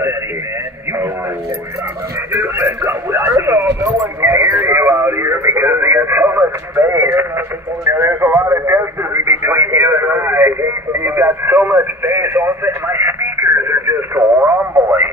steady, man. You stupid. First of all, no one can hear you out here because they got so much space. There's a lot of distance between you and I, and you've got so much space. All of a sudden, my speakers are just rumbling.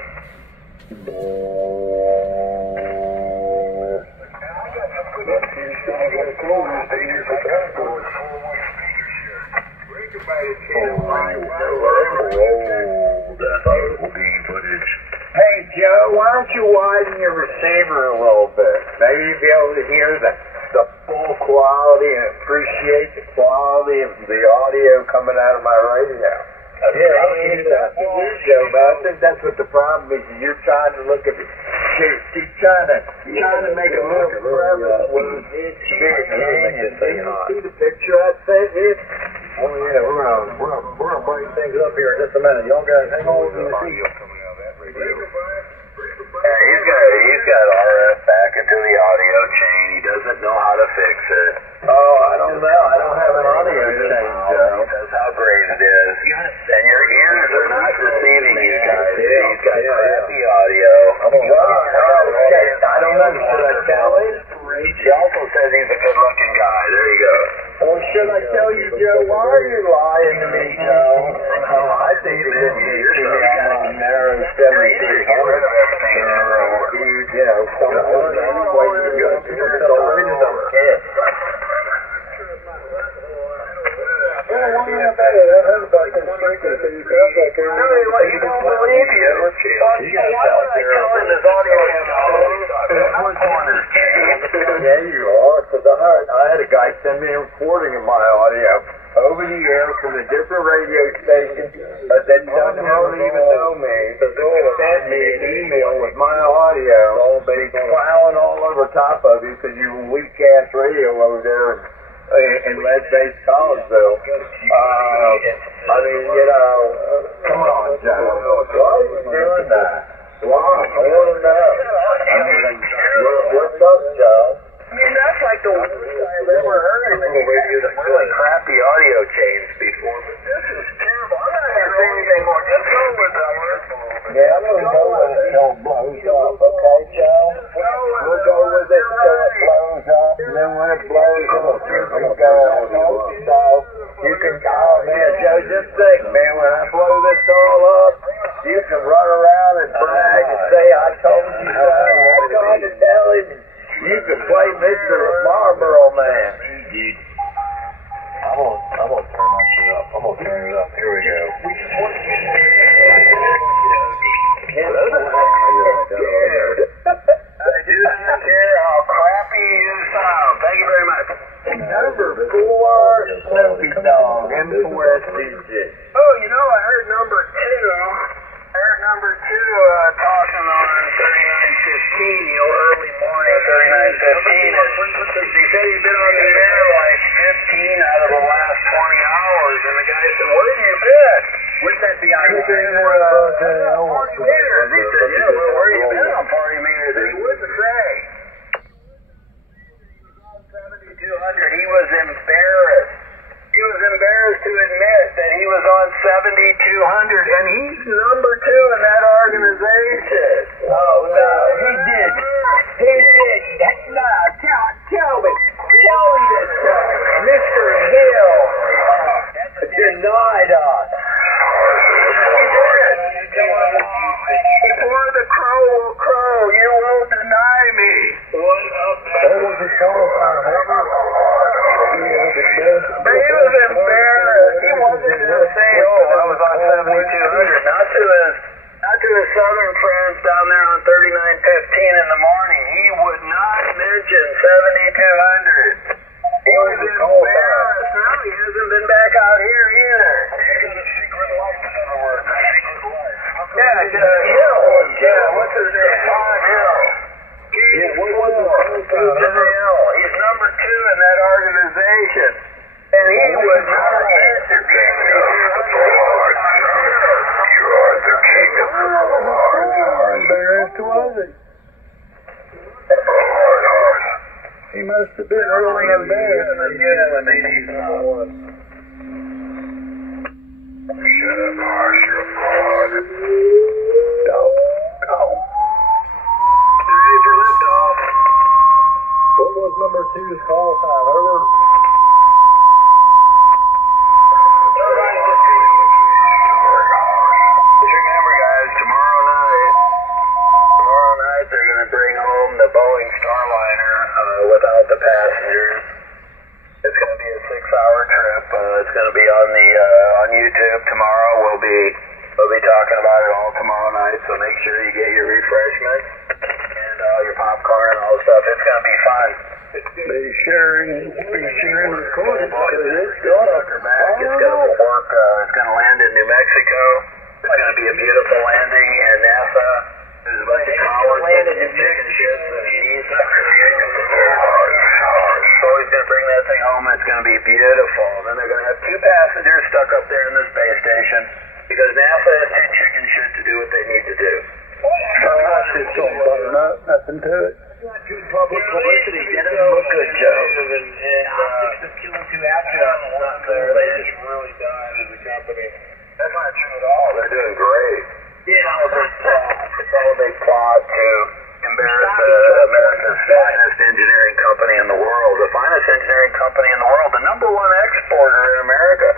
Hey Joe, why don't you widen your receiver a little bit? Maybe you'll be able to hear the full quality and appreciate the quality of the audio coming out of my radio. Joe, but I think that's what the problem is. You're trying to look at it. Keep trying to make it look forever. You see the picture I sent you? Oh yeah, we're gonna bring things up here in just a minute. Y'all guys hang on to the seat. Yeah, he's got RF back into the audio chain. He doesn't know how to fix it. Oh, I don't know. I don't have an audio chain, Joe. That's how great it is. And your ears are not deceiving you guys. He's got crappy audio. I don't know. Should I tell him? He also says he's a good-looking guy. There you go. Well, should I tell you, Joe? Why are you lying to me, Joe? I think that you're so narrow, 1700. You know, someone to go to the original kid. He won't believe you. Yeah, you are, because I had a guy send me a recording of my audio over the air from a different radio station that doesn't hardly even know me. Sent me an email with my audio, but he's plowing all over top of you because you're a weak-ass radio over there in lead-based Collinsville. I mean, you know, come on, Joe. Why are you doing that? Why? I want to know. What's up, Joe? I mean, that's like the worst I've ever heard of it. You've got really crappy audio chains before, but this is terrible. I'm not going to say anything more. Just go with that word. Yeah, I'm going to go with it until it blows up, okay, Joe? We'll go with it until it blows up, and then when it blows up, you can go. So, you can, oh man, Joe, just think, man, when I blow this all up, you can run around and brag and say, I told you so, I tried to tell him. You could play Mr. Marlboro Man. Dude. I'm gonna turn my shit up. I'm gonna turn it up. Here we go. I do care how crappy you sound. Thank you very much. Number 4, Snoopy Dogg, M4SBG. Oh, you know, I heard number 2. Talking on 3915, early morning 3915. He said he'd been on the air like 15 out of the last 20 hours, and the guy said, where have you been? Wouldn't that be on Party Meters? He said, yeah, well, where have you been on Party Meters? And he wouldn't say. 7200, he was embarrassed. He was embarrassed to admit that he was on 7200, and he's number 2 in that organization. Oh, no, he did. He did. No, tell me this, Mr. Hill denied us. He did. Before the crow will crow, you won't deny me. What was it called? But he was embarrassed. He wanted to say, oh, I was on 7200, not to his southern friends down there on 3915 in the morning. He would not mention 7200. He was embarrassed. Now he hasn't been back out here either. He's got a secret life, in other words. Yeah, Hill. Yeah, what's his name? Todd Hill. Yeah, what was his name? He's number 2 in that organization. And he would not mention embarrassed, was he? He must have been really embarrassed. Shut up, Harsh, you're a fraud. Stop. passengers. It's going to be a 6-hour trip. It's going to be on the on YouTube tomorrow. We'll be talking about it all tomorrow night. So make sure you get your refreshments and your popcorn and all the stuff. It's going to be fun. Be sharing recording because it's gonna back. It's going to work. It's going to land in New Mexico. It's going to be a beautiful landing, and NASA is about to land in chicken shits and cheese. So he's going to bring that thing home, and it's going to be beautiful. Then they're going to have 2 passengers stuck up there in the space station because NASA has too chicken shit to do what they need to do. It's all butter nut, nothing to it. Not good public publicity. That doesn't look good, Joe. Optics of killing 2 astronauts is not there. They just really died as a company. That's not true at all. They're doing great. It's all a big plot to embarrass America's finest engineering company in the world. The finest engineering company in the world. The #1 exporter in America.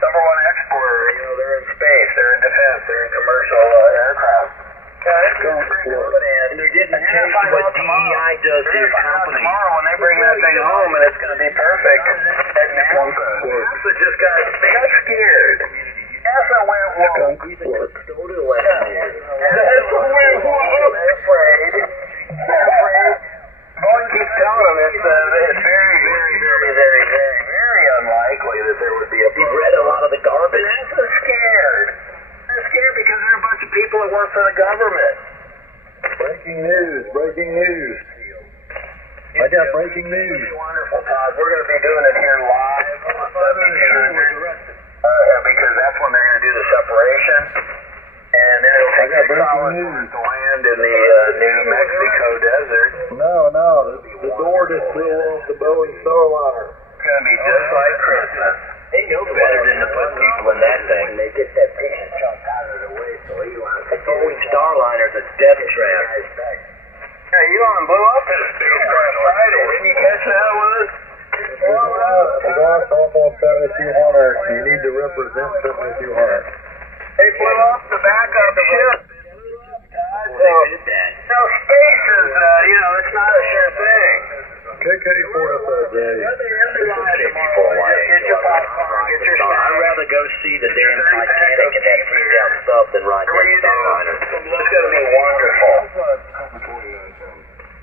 #1 exporter. You know, they're in space. They're in defense. They're in commercial aircraft. And they're getting a taste of what DEI does to your company. Tomorrow when they bring that thing home, and it's going to be perfect. And NASA just got scared. NASA went woke. They're afraid. All I keep telling them is it's very unlikely that there would be a. You've read a lot of the garbage. NASA's scared. They're scared because there are a bunch of people that work for the government. Breaking news. I got breaking news. It's going to be wonderful, Todd. We're going to be doing it here live on 7200 because that's when they're going to do the separation. And then it'll take 6 hours to land in the New Mexico desert. No. The door just blew off the Boeing Starliner. It's going to be just like Christmas. They know better than to put people in that thing. When they get that patient jumped out of the way, so Elon... The Boeing Starliner's a death trap. Yeah, Elon blew up his spacecraft Friday. Didn't you catch that one? The last off on 7200. You need to represent 7200. They blew up the backup ship. So space is, it's not a sure thing. KK4SLJ. Get your popcorn, get your snack. I'd rather go see the damn Titanic and that freaked out stuff than ride that Starliner. It's going to be wonderful.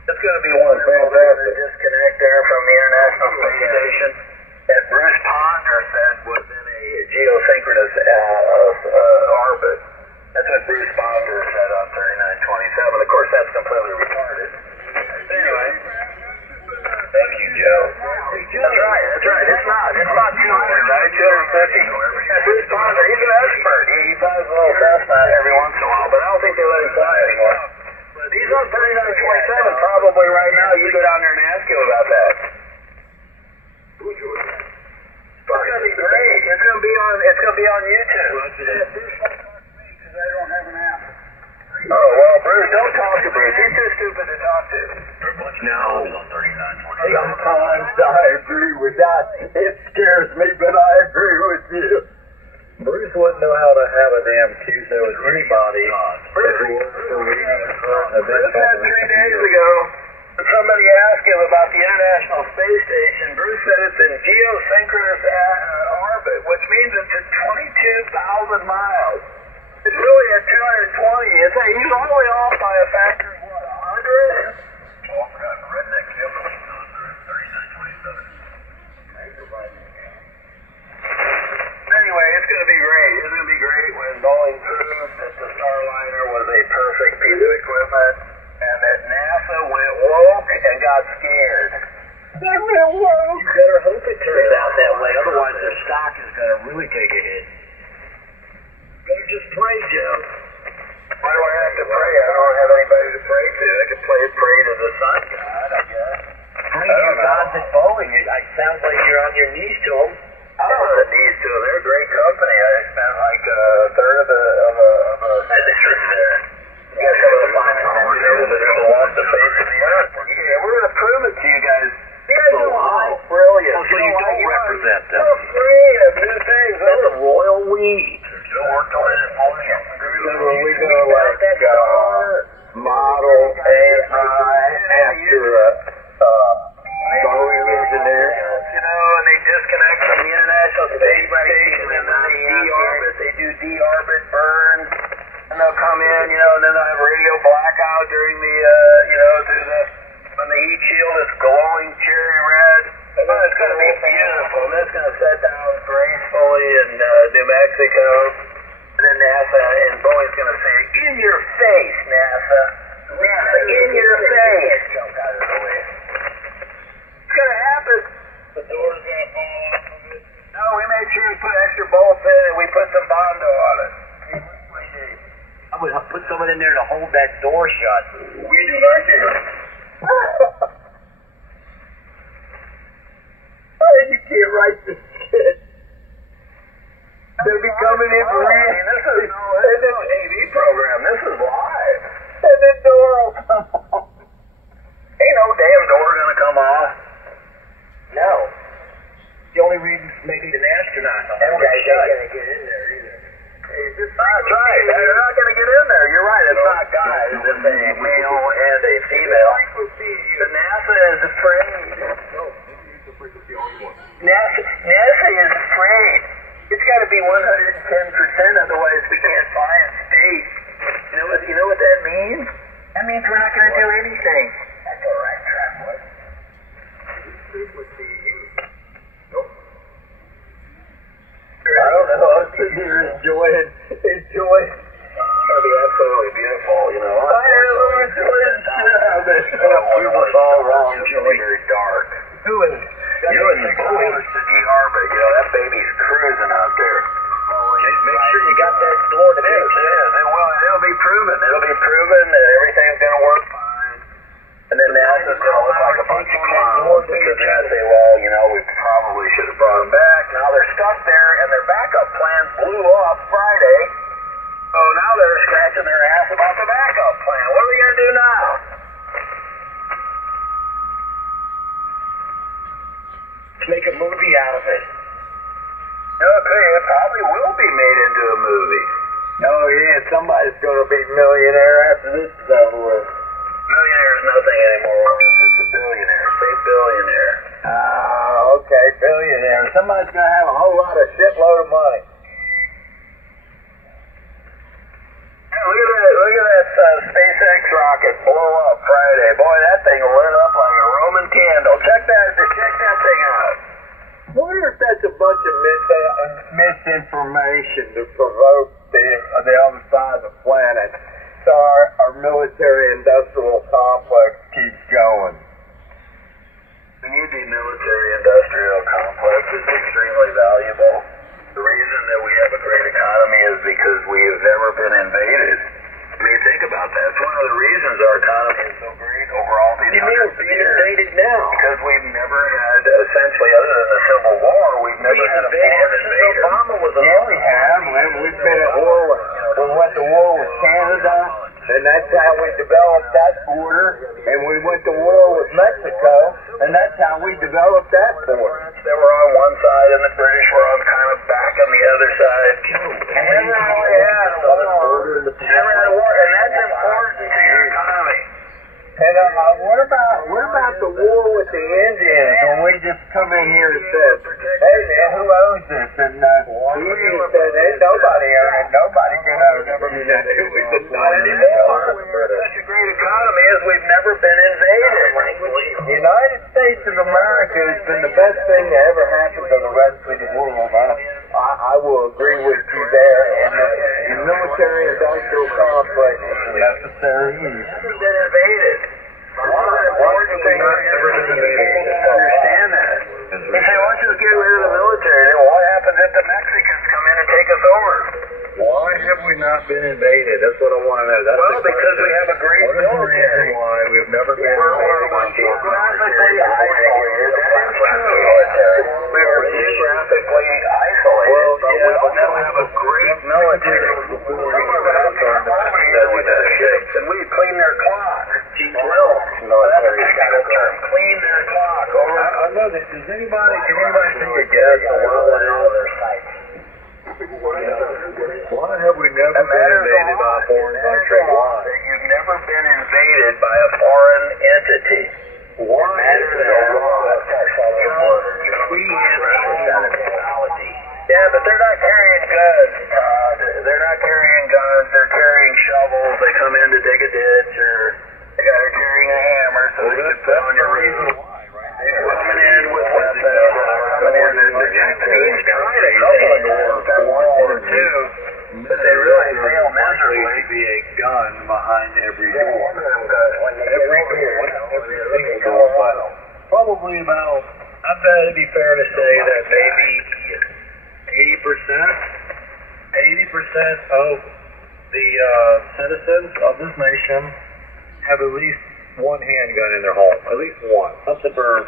It's going to be wonderful. There's a disconnect there from the International Space Station that Bruce Ponder said was in a geosynchronous orbit. That's what Bruce Ponder said on 3927. Of course, that's completely retarded. Anyway. Thank you, Joe. That's right. It's not 200, right? 250. Bruce Ponder, he's an expert. He flies a little Cessna every once in a while, but I don't think they let him fly anymore. But he's on 3927. Probably right now. You go down there and ask him about that. It's going to be great. It's going to be on YouTube. I don't have an app. Oh, well, Bruce, don't talk to Bruce. He's too stupid to talk to. No. Sometimes I agree with that. It scares me, but I agree with you. Bruce wouldn't know how to have a damn Q-so with anybody. Bruce said 3 days ago, when somebody asked him about the International Space Station, Bruce said it's in geosynchronous orbit, which means it's at 22,000 miles. It's really at 220. He's all the way off by a factor of what, 100? Oh, I forgot redneck Kim was on 3927. Anyway, it's going to be great. It's going to be great when Boeing proves that the Starliner was a perfect piece of equipment and that NASA went woke and got scared. They went woke. You better hope it turns out that way. Otherwise, their stock is going to really take a hit. Better just pray, Joe. Why do I have to pray? I don't have anybody to pray to. I can pray to the sun god, I guess. Pray to your gods at Boeing. It sounds like you're on your knees to them. I'm on the knees to them. They're a great company. I spent like a third of a trip there. You guys have a fine power there that ever walked the face of the earth. Yeah, we're going to prove it to you guys. You guys are brilliant. Oh, so you don't represent them. So free of new things. That's a royal we. Joe worked on it for me. We're going to model AI after Boeing come in, you know, and then they'll have radio blackout during the, you know, through the, when the heat shield is glowing cherry red. Oh, it's going to be beautiful. And it's going to set down gracefully in New Mexico. And then NASA and Boeing's going to say, in your face, NASA. NASA, in your face. Jump out of the way. It's going to happen. The door's going to fall off of it. No, we made sure we put extra bolts in and we put some Bondo on it. I would put someone in there to hold that door shut. We do not care. You can't write this shit. They'll be coming in for real. This is no TV program. This is live. And the door will come off. Ain't no damn door gonna come off. No. The only reason to make it an astronaut. That guy's not going to get in there either. That's right. They're not gonna get in there. You're right. It's not guys. It's a male and a female. The NASA is afraid. NASA is afraid. It's got to be 110%, otherwise we can't fly in space. You know what that means? That means we're not going to do anything. That's all right, Traveler. I don't know. I'm sitting here enjoying. It's going to be absolutely beautiful, you know. I am enjoying the shit out of it. We were all wrong. It's going to be very dark. Who is it? You and the boys to DR, but you know, that baby's cruising out there. Make sure you got that door to It is. It'll be proven. It'll be proven that everything's going to work fine. And then NASA's going to look like a bunch of clowns because they're going to say, well, you know, we probably should have brought them back. Now they're stuck there, and their backup plans blew up Friday. So now they're scratching their ass about the backup plan. What are we going to do now? make a movie out of it. Okay, it probably will be made into a movie. Oh yeah, somebody's gonna be millionaire after this is over with. Millionaire is nothing anymore. It's a billionaire. Say billionaire. Okay, billionaire. Somebody's gonna have a whole lot of shitload of money. Yeah, look at that SpaceX rocket blow up Friday. Boy, that thing lit up like a Roman candle. Check that thing out. I wonder if that's a bunch of misinformation to provoke the other side of the planet, so our military-industrial complex keeps going. We need the military-industrial complex. It's extremely valuable. The reason that we have a great economy is because we have never been invaded. I mean, think about that. It's one of the reasons our economy is so great over all these hundreds of years. Invaded now? Because we've never had, essentially, other than the Civil War, we've never had a foreign invader. Obama was Yeah, we have. We've been at war with, we went to war with Canada, and that's how we developed that border, and we went to war with Mexico, and that's how we developed that border. They were on one side, and the British were on kind of back on the other side. Never really had a war. Never had a war, and that's important to your economy. And what about the war with the Indians when we just come in here and said, hey man, who owns this? And the Indians said, ain't nobody owns it, nobody can own it. It was just not anymore. Such a great economy as we've never been invaded. The United States of America has been the best thing that ever happened to the rest of the world. I will agree with you there. And the military-industrial complex is a necessary evil. We've been invaded. One of the important things people don't understand that. They say, why don't you get rid of the military? Then what happens if the Mexicans come in and take us over? Why have we not been invaded? That's what I want to know. Well, because we have a great military. Why we've never been We're geographically isolated. That is true. We are geographically isolated, but we also have a great military. And we clean their clock. Military kind of term. Clean their clock. I know that. Can anybody take a guess on why have we never been invaded by a foreign country? Why? You've never been invaded by a foreign entity. Why? Yeah, but they're not carrying guns. They're not carrying guns. They're carrying shells. behind every door. Every single door, but probably about, I bet it'd be fair to say that maybe 80% of the citizens of this nation have at least one handgun in their home. At least one. Something for,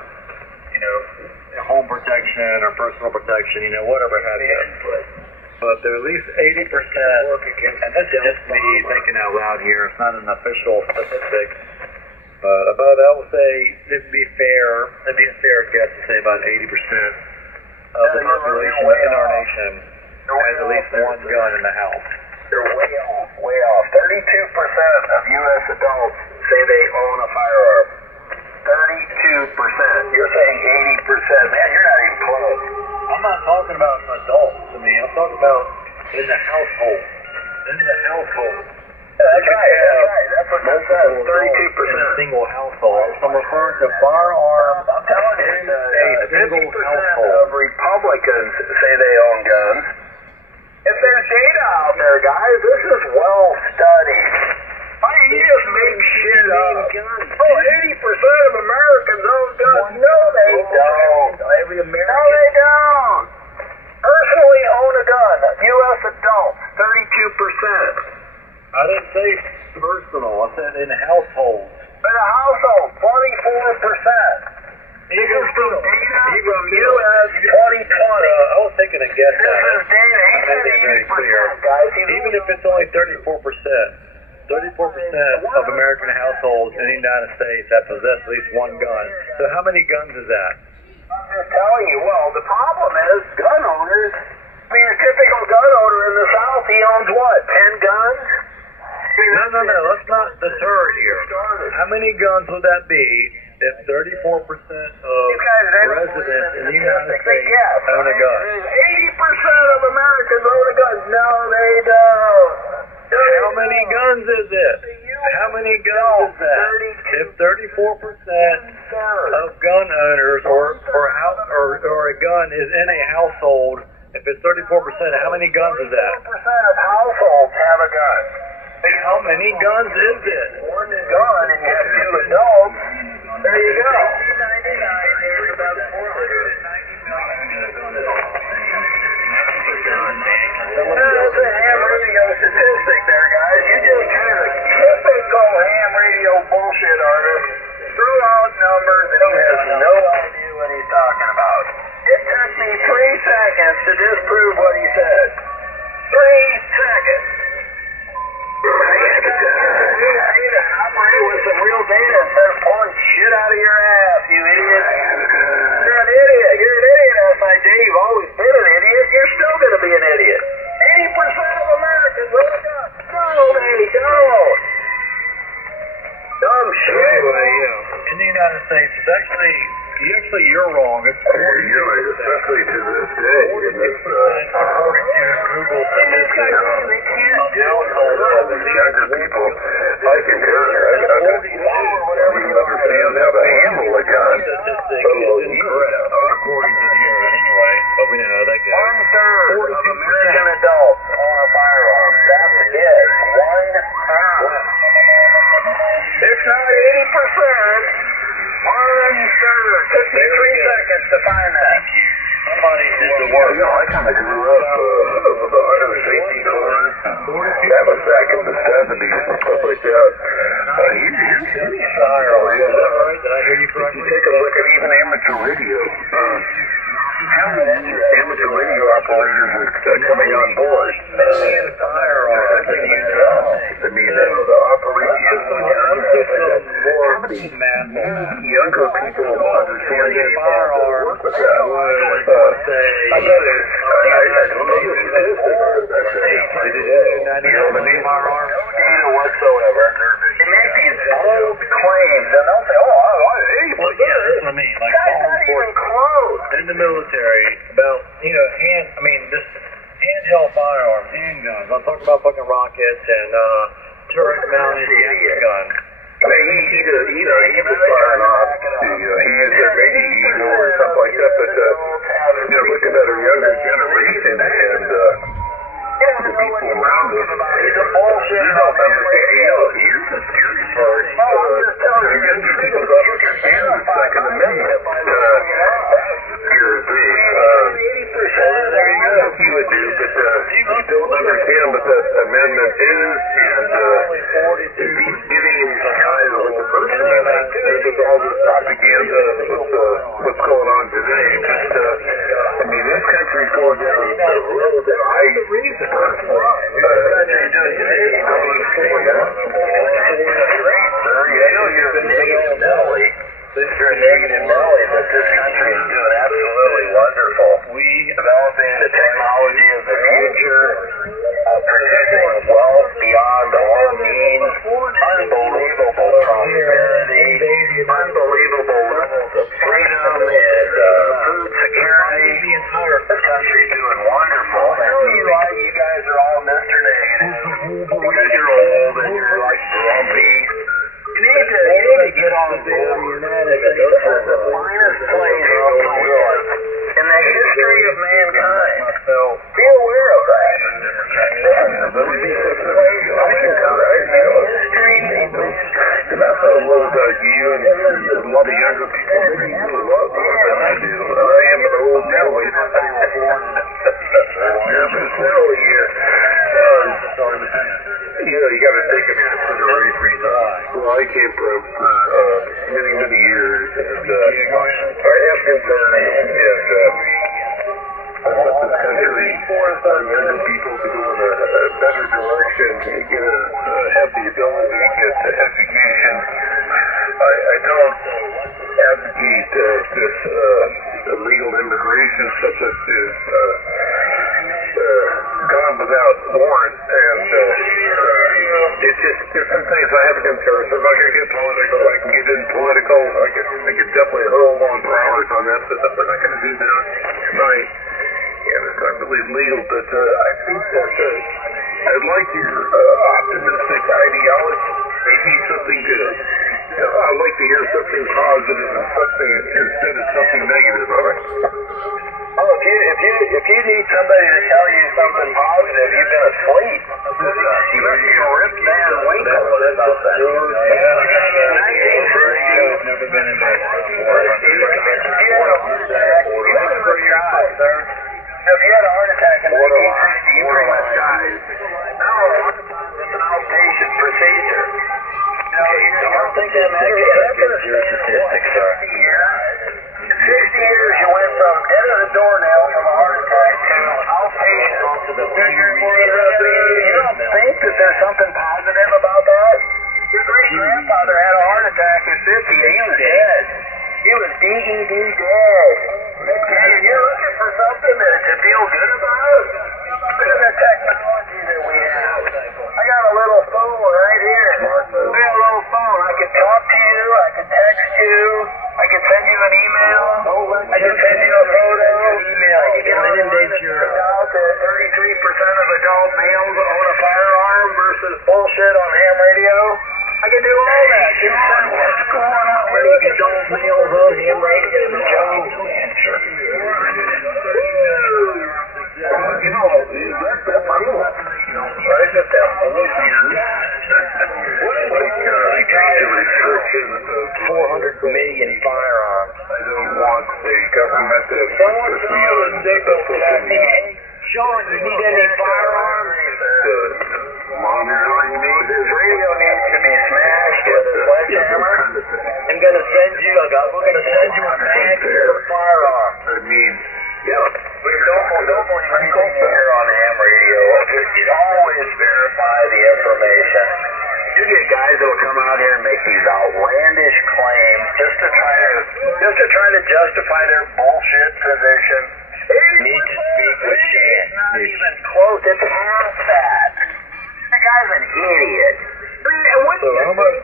home protection or personal protection, whatever have you. But there are at least 80%, and this is just me thinking out loud here, it's not an official statistic, but about, I would say, it'd be a fair guess to say about 80% of the population in our nation has at least one gun in the house. They're way off. 32% of U.S. adults say they own a firearm. 32%. You're saying 80%. Man, you're not even close. I'm not talking about adults to me. I'm talking about in the household. In the household. Yeah, that's right. That's what that says. 32%. In a single household. So I'm referring to firearms. I'm telling you, 50% of Republicans say they own guns. If there's data out there, guys, this is well studied. Why do you just make shit up? 80% of Americans own guns. No, they don't. Every American. No, they don't. Personally own a gun. U.S. adults, 32%. I didn't say personal. I said in households. In a household, 24%. This is from data from U.S. 2020. I was taking a guess. This is data. He said 80%, guys. Even if it's only 34%, 34% of American households in the United States that possess at least one gun. So how many guns is that? I'm just telling you. Well, the problem is gun owners. I mean, a typical gun owner in the South, he owns what? 10 guns? No. Let's not deter here. How many guns would that be if 34% of residents in the United States own a gun? 80% of Americans own a gun. No, they don't. How many guns is it? How many guns is that? If 34% of gun owners or a gun is in a household, if it's 34%, how many guns is that? 34% of households have a gun. How many guns is it? One gun and you have 2 adults. There you go. There's about 490 million. That's a ham radio statistic there, guys. You just kind of typical ham radio bullshit artist. Threw out numbers and he has no idea what he's talking about. It took me 3 seconds to disprove what he said. 3 seconds. Operate with some real data instead of pulling shit out of your ass, you idiot. You're an idiot. You're an idiot, SID. You've always been an idiot. You're still going to be an idiot. 80% of Americans own a gun. No, they don't. Dumb shit. Anyway, in the United States, it's actually, you're wrong. It's 40%. Especially to this day. 42% according to Google statistics of households of the younger people. I can hear it. I don't understand how to handle a gun. Statistic is incorrect, according to the internet anyway, but we know how that goes. 1/3 of American adults own a firearm. That's it. 1/3. It's not 80%. 1/3. Took me 3 seconds to find that. Thank you. Somebody did the work. I kind of grew up with a 100 safety cars. That was back in the 70s and stuff like that. Is that right? Did I hear you correctly? Take a look at even amateur radio. How many amateur radio operators are coming on board? Firearms. I mean, the operation. How many younger people understand the firearms with that. I bet it's, I don't know the statistics. No data whatsoever. They make these bold claims, and they'll say, well, yeah, that's what I mean. Like, not even close. in the military, about, just handheld firearms, handguns. I'm talking about fucking rockets and turret-mounted gas guns. He was firing off maybe Eagle or something like that, but looking at our younger generation and the people around us, they don't understand giving him kind of all this propaganda what's going on today. Just, I mean, this country's going down a road that I You're a negative Nelly, but this country is doing absolutely wonderful. Developing the technology of the future, producing wealth beyond all means, unbelievable prosperity, unbelievable levels of freedom and food security. This country's doing wonderful. And you guys are all Mr. Negative because you're old and you're like grumpy. You need to get on board. This is the finest place to live in the history of mankind. Be aware of that. And I thought a little about you and a lot of younger people. You do a lot more than I do. I am an old Nelly. You know, you got to take a consideration. Well, I came from many, many years, and our concern is I want this country, younger people to go in a better direction, have the ability to get education. I don't advocate this illegal immigration such as is gone without warrant, and it's just different things. I have concerns. I'm not going to get political. I can get in political. I can definitely hold on for hours on that, but I'm not going to do that tonight. And it's not really legal, but I think that I'd like your optimistic ideology, maybe something good. I'd like to hear something positive and something instead of something negative. All right. Oh, if you need somebody to tell you something positive, you've been asleep. You must be a Rip Van Winkle about that. 1930, I've never been in my if you had a heart attack in 1960, you pretty much died. Now, it's an outpatient procedure. You know, you don't think that matters? Your statistics are. In 60 years, you went from dead as a doornail from a heart attack to outpatient. You don't think that there's something positive about that? Your great-grandfather had a heart attack at 50 and he was dead. He was DED dead. And you're looking for something to feel good about? Look at the technology that we have. I got a little phone right here. I got a little phone. I can talk to you. I can text you. I can send you an email. I can send you a photo. I can get out that 33% of adult males own a firearm versus bullshit on ham radio. I can do all that. What's going on with the adult males on ham radio? You know, that's cool. I just have I take the restriction of 400 million firearms. I don't want the government to put me on Sean, you need any firearms? Monitoring me. This radio needs to be smashed with a sledgehammer. I'm going to send you, we're going to send you a bag full of firearms. I mean, don't believe anything you hear on ham radio. Just always verify the information. You get guys that will come out here and make these outlandish claims just to try to justify their bullshit position. Need to speak with Shan. Not even close. It's half that. That guy's an idiot. So how much?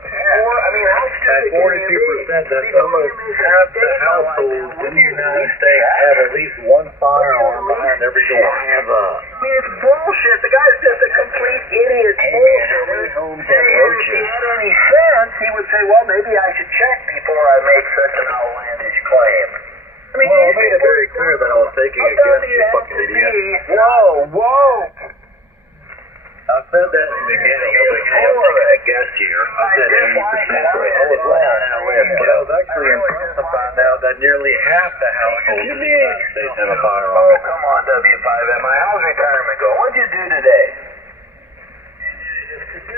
At 42%, that's almost half the households in the United States have at least one firearm behind every door. It's bullshit. The guy's just a complete idiot. If he had any sense, he would say, well, maybe I should check before I make such an outlandish claim. Well, I made it very clear that I was taking a guess, you fucking idiot. Whoa! I said that in the beginning. I was like, hey, I'm taking a guess here. I said 80%. I was wrong. But I was actually impressed to find out that nearly half the households in the United States have a firearm. Oh, come on, W5M. How's retirement going? What'd you do today?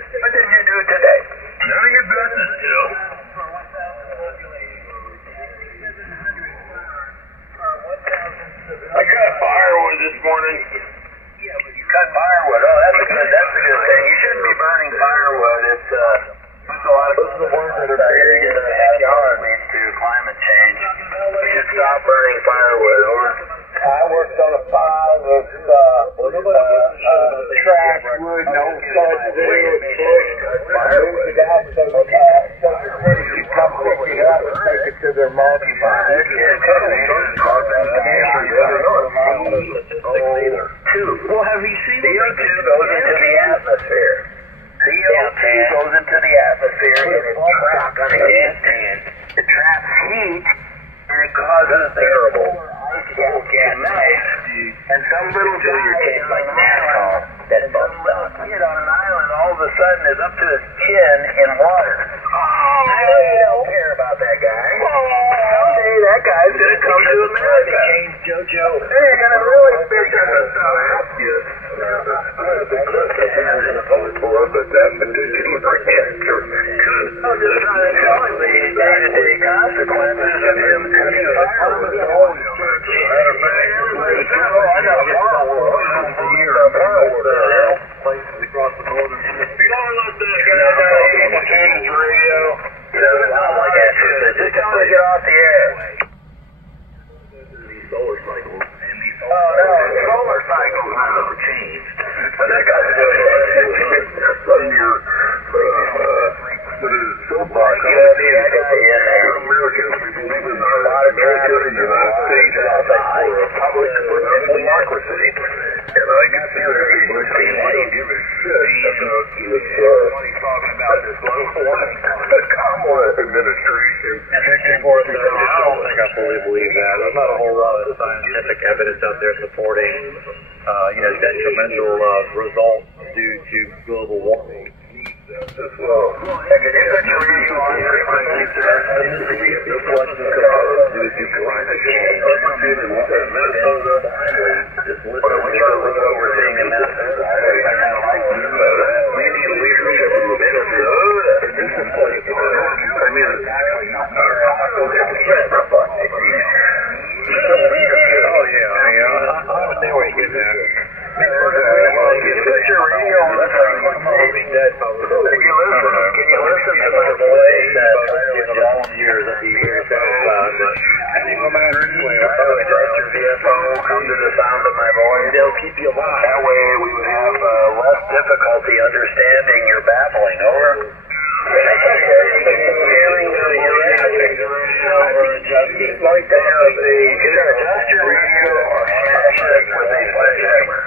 What did you do today? None of your business, Joe. I got firewood this morning. You cut firewood. Oh, that's a good thing. You shouldn't be burning firewood. It's a lot of those are the ones that are buried in the backyard. Leads to climate change. You should stop burning firewood. I worked on a pile of trash, wood, and old stuff to do. I moved it out so the city could come pick it up and take it to their market. Well, have you seen CO2 goes into the atmosphere. CO2 goes into the atmosphere and it's trapped on a gas tank. It traps heat and it causes terrible gas knife. And some little guy like NASCAR that busts up. Kid on an island all of a sudden is up to his chin in water. I know you don't care about that guy. Someday that guy's gonna come to America. JoJo. They're gonna really bitch us about it. But that particular answer could. I'm just trying to tell him the day-to-day consequences of him cutting firewood. Matter of fact, I got a firewood. Places across the northern hemisphere. Don't let that guy tune his radio. He doesn't know what that is. Just tell him to get off the air. These solar cycles and these Solar cycles never changed. But that guy's doing your soapbox. Americans, we believe in our America and the United States as a republic for democracy. And I consider it a give a shit about talking about this global warming. The Kamala administration. I don't think I fully believe that. There's not a whole lot of scientific evidence out there supporting, detrimental results due to global warming. As well. Can you listen to my voice? Volunteers, I'd be very satisfied. But No matter anyway. your VFO come to the sound of my voice. They'll keep you alive. That way we would have less difficulty understanding your babbling. Over. Like that, either adjust your radio or smash it with a sledgehammer.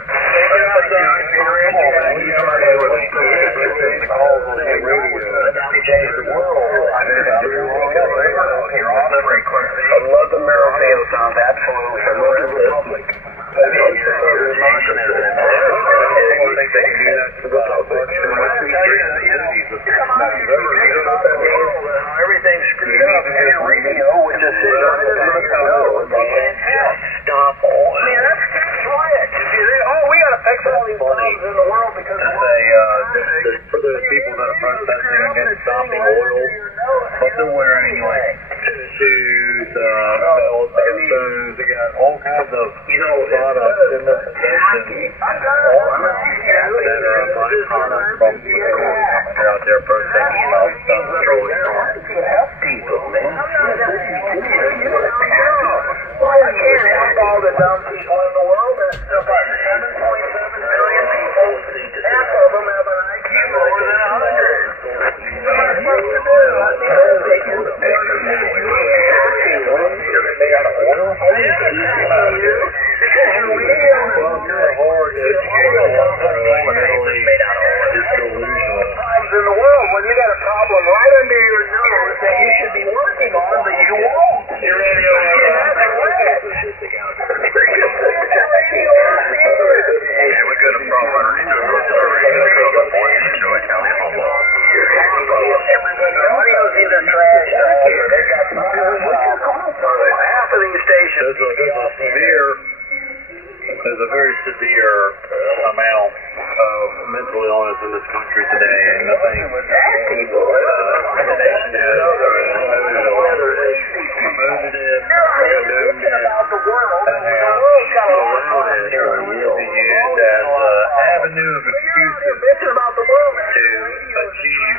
You're on the frequency. I love the radio sounds absolutely horrific. Everything's screwed up in your radio, which is sitting right in the nose. Stop all that. Man, that's quiet. We gotta fix all these problems in the world because of for those people that are protesting against stopping oil, but they're wearing shoes, belts, headphones, they got all kinds of products in this attention that are a byproduct from people they're out there protesting about petroleum. help people, man. I can't help all the dumb people in the world. There's about 7.7 billion people. Half of them have an IQ more than 100. What am I supposed to do? In the world, when you got a problem right under your nose that you should be working on, but you won't. Your radio we got a problem underneath the audio's either trash or they've got half of these stations. There's a very severe amount of mentally honest in this country today, and I think the nation has promoted it, condoned it, and have allowed it to be used as an avenue of excuses to achieve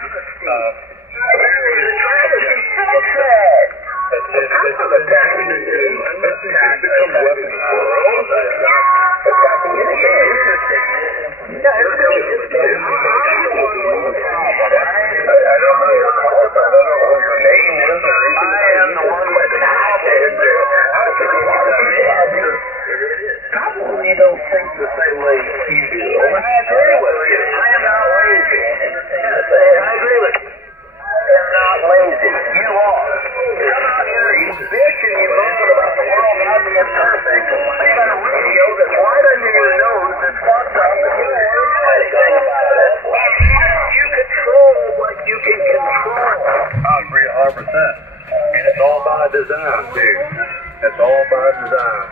and it's all by design, dude. It's all by design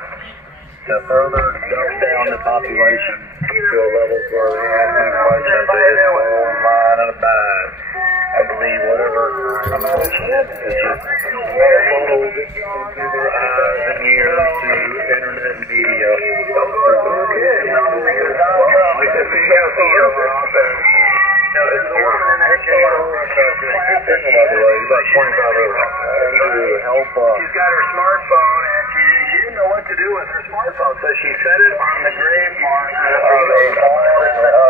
to further dump down the population to levels where they have no questions. They just fall in line and abide. I believe whatever emotion is just funneled into their eyes and ears to internet and media. She's got her smartphone and she didn't know what to do with her smartphone, so she set it on the grave marker of a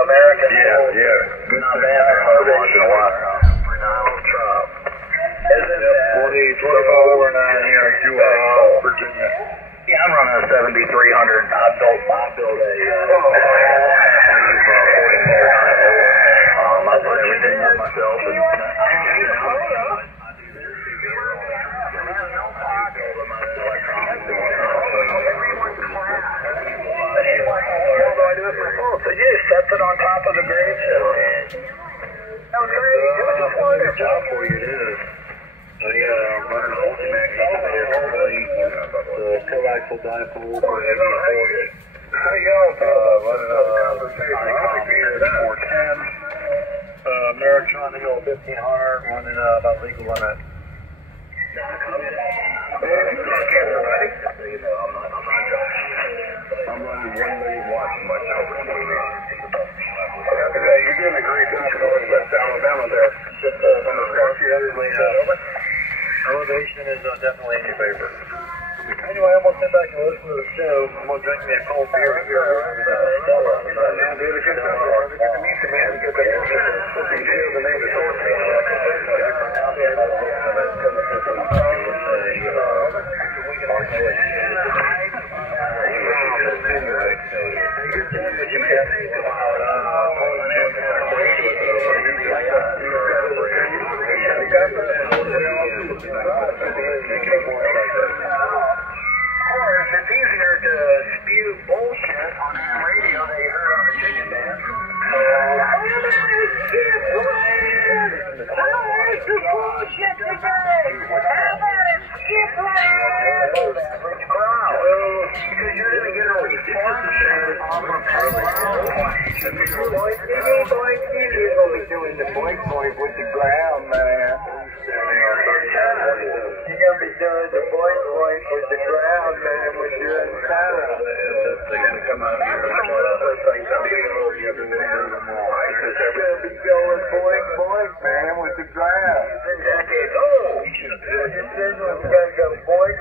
American. Yeah. Good not bad for once in a while. For Donald Trump. Isn't that 24 here in Virginia. Yeah, I'm running a 7300. I built a I put everything up myself and so you just set it on top of the gravestone. That was great. It was just wonderful. Good job for you, it is. Running an Ultimax estimator normally, the coaxial dipole for heavy authority. Running a 410. Ameritron Hill 1500, running about legal limit. I'm running 1 million watts myself. You're doing a great job going West Alabama there. Elevation is definitely in your favor. Anyway, I'm going to sit back and listen to the show. I'm going to drink me a cold beer here. Stella. Dude, it's good to meet you, man. Good to meet you. The name is it's easier to spew bullshit on ham radio that you heard on the chicken dance. Because you're going to get a response He's going to be doing the boink with the ground, man. You're going to be doing the boink with the ground, man, with your antenna. They're going to come out here and You're going to be going boink, man, with the ground. You're going to go boink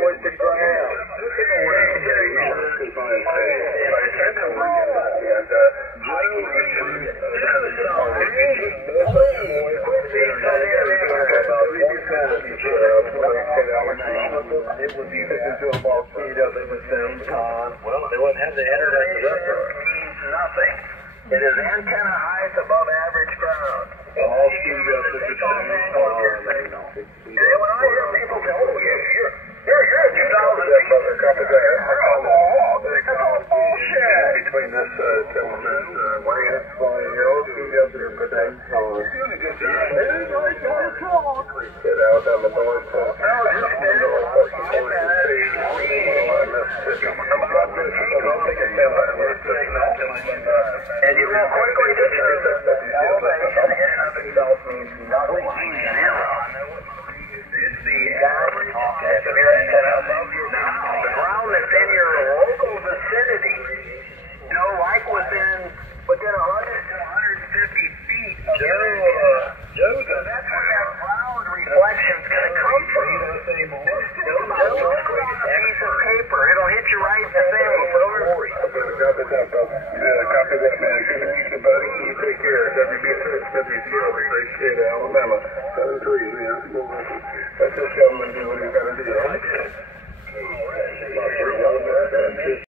with the ground. It would be listened to them all speed up at the same time. Well, they wouldn't have the internet to restaurant. Nothing. It is antenna height above average ground. All speed up at the same time. When I hear people say, oh, you're a 2,000 couple there. That's all bullshit. Between this gentleman's Lance flying all speed up at the same time. Get out on the north side. And you will quickly determine that elevation in and of itself means nothing. It's the average of your antenna above your ground. The ground that's in your local vicinity, you know, like within 100 to 150 feet. Joe, That's where that ground reflection's going to come from. Don't squeeze a piece of paper. It'll hit you right in the face. Copy that, brother. Yeah, copy that, man. Good to meet you, buddy. You take care. WB6, WCO, Great State of Alabama. 7-3, man. That's just government do what he's got to do.